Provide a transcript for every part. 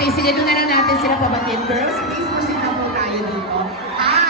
Okay, sige, doon na lang natin sila pabatid. Girls, please proceed na po tayo dito. Hi!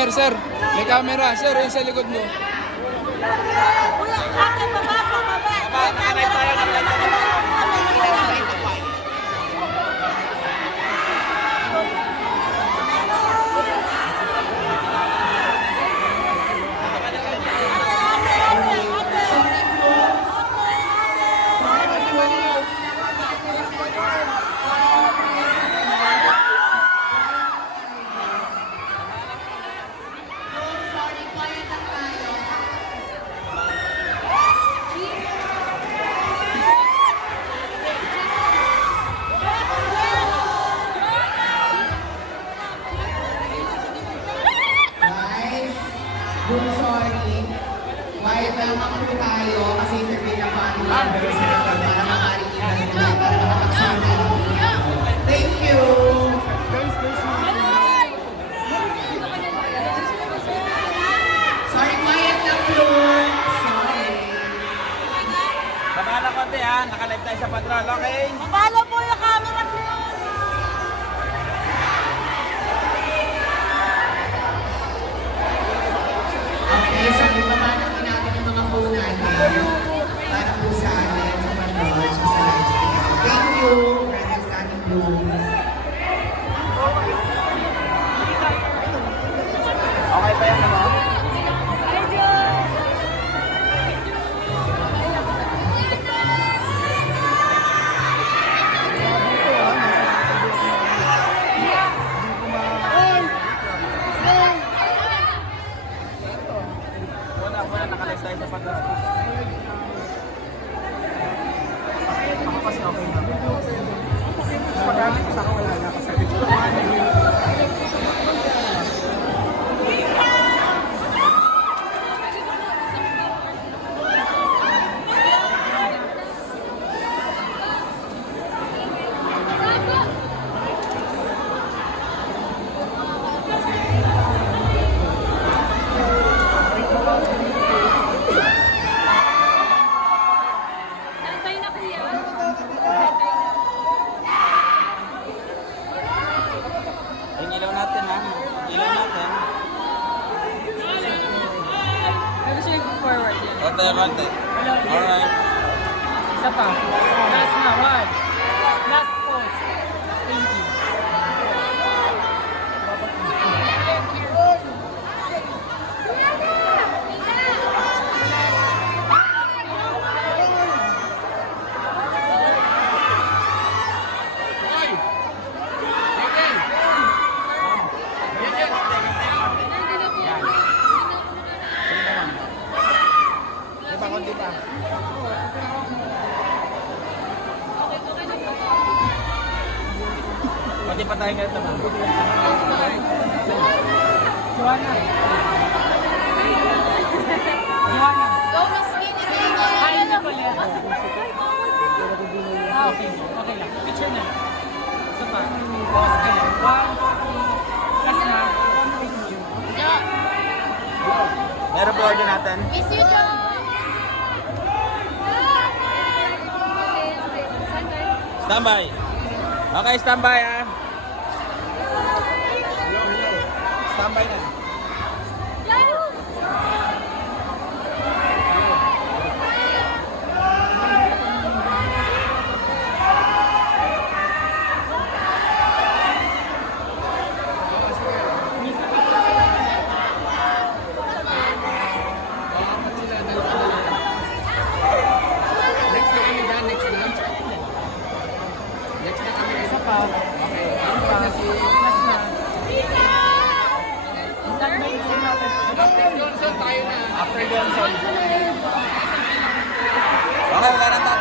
Sir, sir, may camera. Sir, yung sa likod mo. Kuya, ate, baba, baba. Baba, baba, baba. Pero makuha tayo kasi interview na pa. Ah, Okay pa yan naman. Tayo konti. Alright. Isa pa. Last na, one. Konti pa tayo ngayon naman. Joanna. Joanna. Go, Miss Vicky! Hi, Nicolette. Ah, okay. Okay lang. Picture na. Isa pa. Pause ka lang. One, two, last na. Meron po order natin. Miss you, Jo! Standby. Okay, standby ah. Standby na. Isa pa. Okay. Last na. Standby na sila natin. After Johnson. Okay, wala nang.